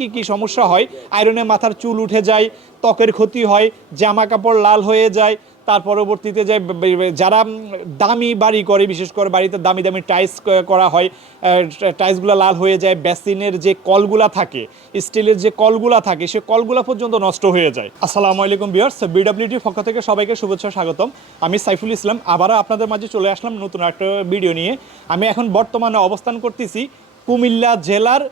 কি কি সমস্যা হয়, আয়রনে মাথার চুল উঠে যায়, ত্বকের ক্ষতি হয়, জামা কাপড় লাল হয়ে যায়। তার পরবর্তীতে যে যারা দামি বাড়ি করে, বিশেষ করে বাড়িতে দামি দামি টাইলস করা হয়, টাইলসগুলো লাল হয়ে যায়, বেসিনের যে কলগুলা থাকে, স্টিলের যে কলগুলা থাকে, সে কলগুলা পর্যন্ত নষ্ট হয়ে যায়। আসসালামু আলাইকুম ভিউয়ার্স, বিডব্লিউটির পক্ষ থেকে সবাইকে শুভেচ্ছা স্বাগতম। আমি সাইফুল ইসলাম, আবারও আপনাদের মাঝে চলে আসলাম নতুন একটা ভিডিও নিয়ে। আমি এখন বর্তমানে অবস্থান করতেছি কুমিল্লা জেলার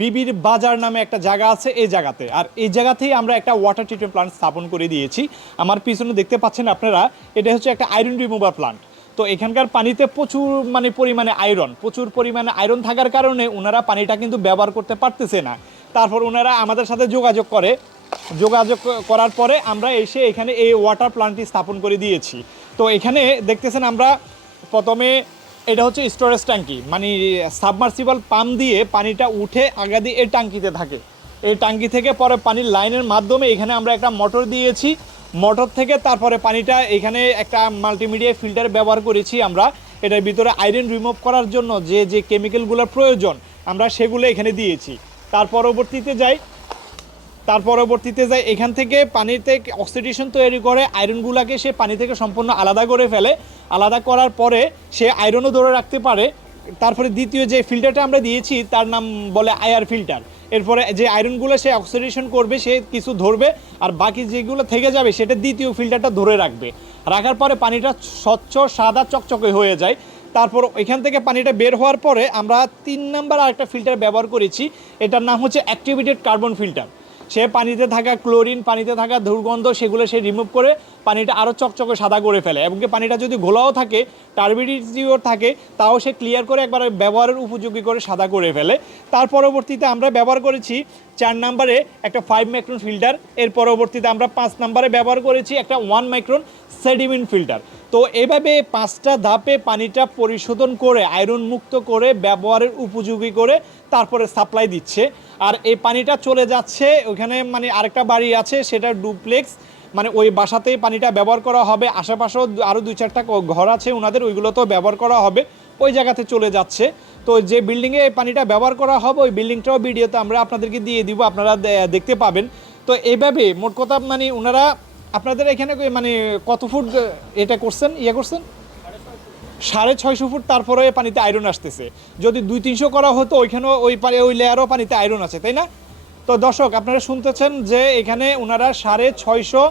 বিবির বাজার নামে একটা জায়গা আছে, এই জায়গাতে। আর এই জায়গাতেই আমরা একটা ওয়াটার ট্রিটমেন্ট প্লান্ট স্থাপন করে দিয়েছি। আমার পিছনে দেখতে পাচ্ছেন আপনারা, এটা হচ্ছে একটা আয়রন রিমুভার প্লান্ট। তো এখানকার পানিতে প্রচুর প্রচুর পরিমাণে আয়রন থাকার কারণে ওনারা পানিটা কিন্তু ব্যবহার করতে পারতেছে না। তারপর ওনারা আমাদের সাথে যোগাযোগ করার পরে আমরা এসে এখানে এই ওয়াটার প্লান্টটি স্থাপন করে দিয়েছি। তো এখানে দেখতেছেন আমরা প্রথমে এটা হচ্ছে স্টোরেজ ট্যাঙ্কি, মানে সাবমার্সিবল পাম্প দিয়ে পানিটা উঠে আগাদি এই ট্যাঙ্কিতে থাকে। এই ট্যাঙ্কি থেকে পরে পানির লাইনের মাধ্যমে এখানে আমরা একটা মোটর দিয়েছি। মোটর থেকে তারপরে পানিটা এখানে একটা মাল্টিমিডিয়া ফিল্টার ব্যবহার করেছি আমরা। এটার ভিতরে আয়রন রিমুভ করার জন্য যে যে কেমিক্যালগুলোর প্রয়োজন আমরা সেগুলো এখানে দিয়েছি। তার পরবর্তীতে যাই এখান থেকে পানিতে অক্সিডেশন তৈরি করে আয়রনগুলোকে সে পানি থেকে সম্পূর্ণ আলাদা করে ফেলে। আলাদা করার পরে সে আয়রনও ধরে রাখতে পারে। তারপরে দ্বিতীয় যে ফিল্টারটা আমরা দিয়েছি তার নাম বলে আয়ার ফিল্টার। এরপরে যে আয়রনগুলো সে অক্সিডেশন করবে সে কিছু ধরবে, আর বাকি যেগুলো থেকে যাবে সেটা দ্বিতীয় ফিল্টারটা ধরে রাখবে। রাখার পরে পানিটা স্বচ্ছ সাদা চকচকে হয়ে যায়। তারপর এখান থেকে পানিটা বের হওয়ার পরে আমরা 3 নাম্বার আরেকটা ফিল্টার ব্যবহার করেছি। এটার নাম হচ্ছে অ্যাক্টিভেটেড কার্বন ফিল্টার। সে পানিতে থাকা ক্লোরিন, পানিতে থাকা দুর্গন্ধ সেগুলো সে রিমুভ করে পানিটা আরও চকচকে সাদা করে ফেলে। এবং পানিটা যদি ঘোলাও থাকে, টার্বিডিটিও থাকে, তাও সে ক্লিয়ার করে একবার ব্যবহারের উপযোগী করে সাদা করে ফেলে। তার পরবর্তীতে আমরা ব্যবহার করেছি 4 নম্বরে একটা 5 মাইক্রন ফিল্টার। এর পরবর্তীতে আমরা 5 নম্বরে ব্যবহার করেছি একটা 1 মাইক্রন সেডিমেন্ট ফিল্টার। তো এভাবে 5টা ধাপে পানিটা পরিশোধন করে আয়রন মুক্ত করে ব্যবহারের উপযোগী করে তারপরে সাপ্লাই দিচ্ছে। আর এই পানিটা চলে যাচ্ছে ওখানে, মানে আরেকটা বাড়ি আছে সেটা ডুপ্লেক্স, মানে ওই বাসাতেই পানিটা ব্যবহার করা হবে। আশেপাশেও আরও 2-4টা ঘর আছে ওনাদের, ওইগুলোতেও ব্যবহার করা হবে, ওই জায়গাতে চলে যাচ্ছে। তো যে বিল্ডিংয়ে পানিটা ব্যবহার করা হবে ওই বিল্ডিংটাও ভিডিওতে আমরা আপনাদেরকে দিয়ে দিব, আপনারা দেখতে পাবেন। তো এইভাবে মোট কথা মানে ওনারা আপনাদের এখানে মানে কত ফুট এটা করছেন, করছেন 650 ফুট, তারপরে পানিতে আয়রন আসতেছে। যদি 200-300 করা হতো ওইখানেও ওই লেয়ারও পানিতে আয়রন আছে, তাই না? তো দর্শক আপনারা শুনতেছেন যে এখানে ওনারা 650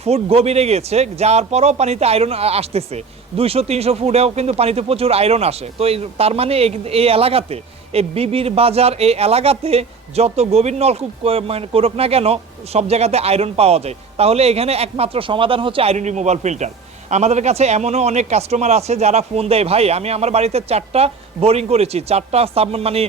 ফুট গভীরে গেছে, যার পরও পানিতে আয়রন আসতেছে। 200-300 ফুটেও কিন্তু পানিতে প্রচুর আয়রন আসে। তো তার মানে এই এলাকাতে, এই বিবির বাজার এই এলাকাতে যত গভীর নলকূপ করুক না কেন সব জায়গাতে আয়রন পাওয়া যায়। তাহলে এখানে একমাত্র সমাধান হচ্ছে আয়রন রিমুভাল ফিল্টার। আমাদের কাছে এমনও অনেক কাস্টমার আছে যারা ফোন দেয়, ভাই আমি আমার বাড়িতে 4টা বোরিং করেছি, 4টা মানে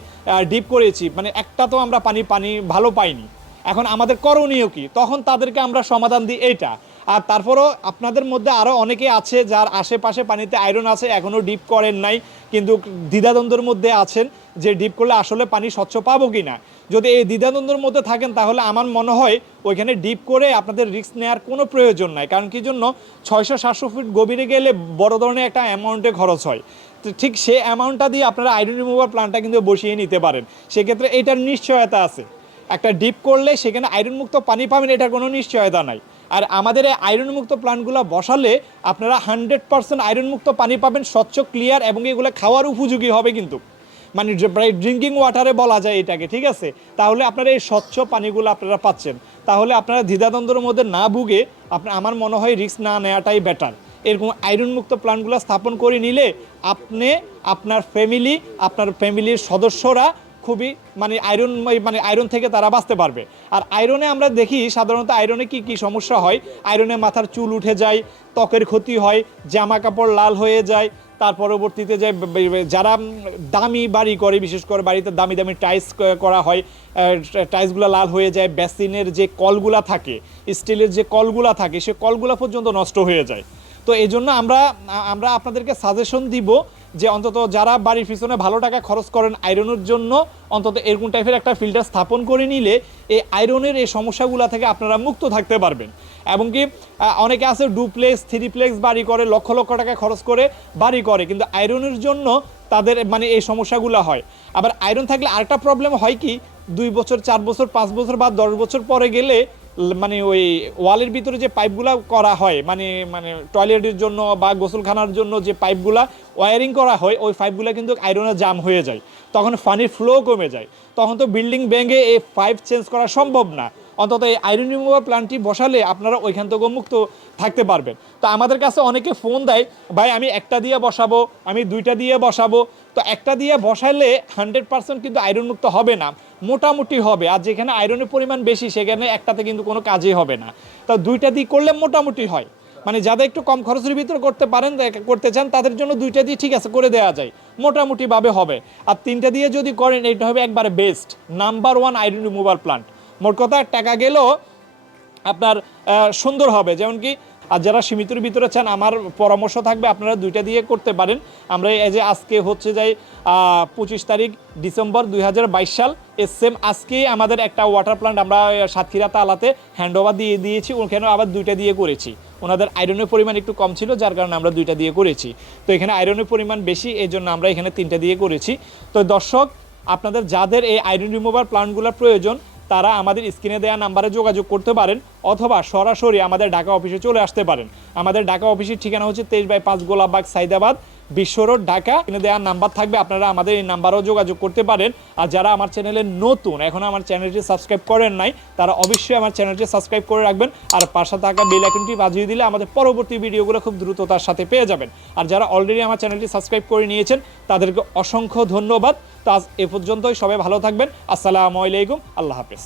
ডিপ করেছি, মানে একটা তো আমরা পানি ভালো পাইনি, এখন আমাদের করণীয় কি? তখন তাদেরকে আমরা সমাধান দিই এইটা। আর তারপরও আপনাদের মধ্যে আরও অনেকে আছে যার আশেপাশে পানিতে আয়রন আছে, এখনও ডিপ করেন নাই, কিন্তু দ্বিধাদ্বন্দ্বের মধ্যে আছেন যে ডিপ করলে আসলে পানি স্বচ্ছ পাবো কি না। যদি এই দ্বিধাদ্বন্দ্বের মধ্যে থাকেন তাহলে আমার মনে হয় ওইখানে ডিপ করে আপনাদের রিস্ক নেওয়ার কোনো প্রয়োজন নাই। কারণ কি জন্য, 600-700 ফুট গভীরে গেলে বড় ধরনের একটা অ্যামাউন্টে খরচ হয়। তো ঠিক সেই অ্যামাউন্টটা দিয়ে আপনারা আয়রন রিমুভার প্ল্যান্টটা কিন্তু বসিয়ে নিতে পারেন। সেক্ষেত্রে এটার নিশ্চয়তা আছে, একটা ডিপ করলে সেখানে আয়রন মুক্ত পানি পাবেন, এটার কোনো নিশ্চয়তা নাই। আর আমাদের এই আয়রন মুক্ত প্ল্যান্টগুলো বসালে আপনারা 100% আয়রন মুক্ত পানি পাবেন, স্বচ্ছ ক্লিয়ার, এবং এগুলো খাওয়ার উপযোগী হবে কিন্তু, মানে প্রায় ড্রিঙ্কিং ওয়াটারে বলা যায় এটাকে, ঠিক আছে? তাহলে আপনারা এই স্বচ্ছ পানিগুলো আপনারা পাচ্ছেন। তাহলে আপনারা দ্বিধাদ্বন্দ্বের মধ্যে না ভুগে আমার মনে হয় রিস্ক না নেওয়াটাই বেটার। এরকম আয়রন মুক্ত প্ল্যান্টগুলো স্থাপন করে নিলে আপনি, আপনার ফ্যামিলির সদস্যরা খুবই মানে আয়রন থেকে তারা বাঁচতে পারবে। আর আয়রনে আমরা দেখি সাধারণত আয়রনে কি কি সমস্যা হয়, আয়রনে মাথার চুল উঠে যায়, ত্বকের ক্ষতি হয়, জামা কাপড় লাল হয়ে যায়। তার পরবর্তীতে যে যারা দামি বাড়ি করে, বিশেষ করে বাড়িতে দামি দামি টাইলস করা হয়, টাইলসগুলো লাল হয়ে যায়, বেসিনের যে কলগুলা থাকে, স্টিলের যে কলগুলা থাকে, সে কলগুলা পর্যন্ত নষ্ট হয়ে যায়। তো এই জন্য আমরা আপনাদেরকে সাজেশন দিব যে অন্তত যারা বাড়ির পিছনে ভালো টাকা খরচ করেন আয়রনের জন্য, অন্তত এরকম টাইপের একটা ফিল্টার স্থাপন করে নিলে এই আয়রনের এই সমস্যাগুলো থেকে আপনারা মুক্ত থাকতে পারবেন। এবং কি অনেকে আছে ডুপ্লেক্স, থ্রিপ্লেক্স বাড়ি করে, লক্ষ লক্ষ টাকা খরচ করে বাড়ি করে, কিন্তু আয়রনের জন্য তাদের মানে এই সমস্যাগুলো হয়। আবার আয়রন থাকলে আরেকটা প্রবলেম হয় কি, 2 বছর 4 বছর 5 বছর বা 10 বছর পরে গেলে মানে ওই ওয়ালের ভিতরে যে পাইপগুলা করা হয় মানে মানে টয়লেটের জন্য বা গোসলখানার জন্য যে পাইপগুলা ওয়ারিং করা হয় ওই পাইপগুলা কিন্তু আয়রনে জাম হয়ে যায়, তখন পানির ফ্লো কমে যায়, তখন তো বিল্ডিং ভেঙে এই পাইপ চেঞ্জ করা সম্ভব না। অন্তত এই আয়রন রিমুভার প্ল্যান্টটি বসালে আপনারা ওইখান থেকে মুক্ত থাকতে পারবেন। তো আমাদের কাছে অনেকে ফোন দেয়, ভাই আমি একটা দিয়ে বসাবো, আমি 2টা দিয়ে বসাবো। তো একটা দিয়ে বসালে 100% কিন্তু আয়রন মুক্ত হবে না, মোটামুটি হবে। আর যেখানে আয়রনের পরিমাণ বেশি সেখানে একটাতে কিন্তু কোনো কাজই হবে না। তো 2টা দিয়ে করলে মোটামুটি হয়, মানে যাদের একটু কম খরচের ভিতরে করতে পারেন করতে চান তাদের জন্য 2টা দিয়ে ঠিক আছে করে দেওয়া যায়, মোটামুটিভাবে হবে। আর 3টা দিয়ে যদি করেন এটা হবে একবারে best number 1 iron remover plant. মোট কথা টাকা গেলেও আপনার সুন্দর হবে। যেমন কি আর যারা সীমিতর ভিতরে চান আমার পরামর্শ থাকবে আপনারা 2টা দিয়ে করতে পারেন। আমরা এই যে আজকে হচ্ছে যাই 25 তারিখ ডিসেম্বর 2022 সাল, সেম আজকেই আমাদের একটা ওয়াটার প্ল্যান্ট আমরা সাতক্ষীরা তালাতে হ্যান্ডওভার দিয়ে দিয়েছি, ওখানেও আবার 2টা দিয়ে করেছি। ওনাদের আয়রনের পরিমাণ একটু কম ছিল যার কারণে আমরা 2টা দিয়ে করেছি। তো এখানে আয়রনের পরিমাণ বেশি এই জন্য আমরা এখানে 3টা দিয়ে করেছি। তো দর্শক আপনাদের যাদের এই আয়রন রিমুভার প্ল্যান্টগুলোর প্রয়োজন তারা আমাদের স্ক্রিনে দেওয়া নাম্বারে যোগাযোগ করতে পারেন, অথবা সরাসরি আমাদের ঢাকা অফিসে চলে আসতে পারেন। আমাদের ঢাকা অফিসের ঠিকানা হচ্ছে 23/5 গোলাপবাগ সাইদাবাদ বিশ্ব রোড ঢাকা। স্ক্রিনে দেওয়া নাম্বার থাকবে, আপনারা আমাদের এই নাম্বারেও যোগাযোগ করতে পারেন। আর যারা আমার চ্যানেলে নতুন এখনও আমার চ্যানেলটি সাবস্ক্রাইব করেন নাই তারা অবশ্যই আমার চ্যানেলটি সাবস্ক্রাইব করে রাখবেন, আর পাশে থাকা বেল আইকনটি বাজিয়ে দিলে আমাদের পরবর্তী ভিডিওগুলো খুব দ্রুততার সাথে পেয়ে যাবেন। আর যারা অলরেডি আমার চ্যানেলটি সাবস্ক্রাইব করে নিয়েছেন তাদেরকে অসংখ্য ধন্যবাদ। তো আজ এ পর্যন্তই, সবাই ভালো থাকবেন। আসসালামু আলাইকুম, আল্লাহ হাফেজ।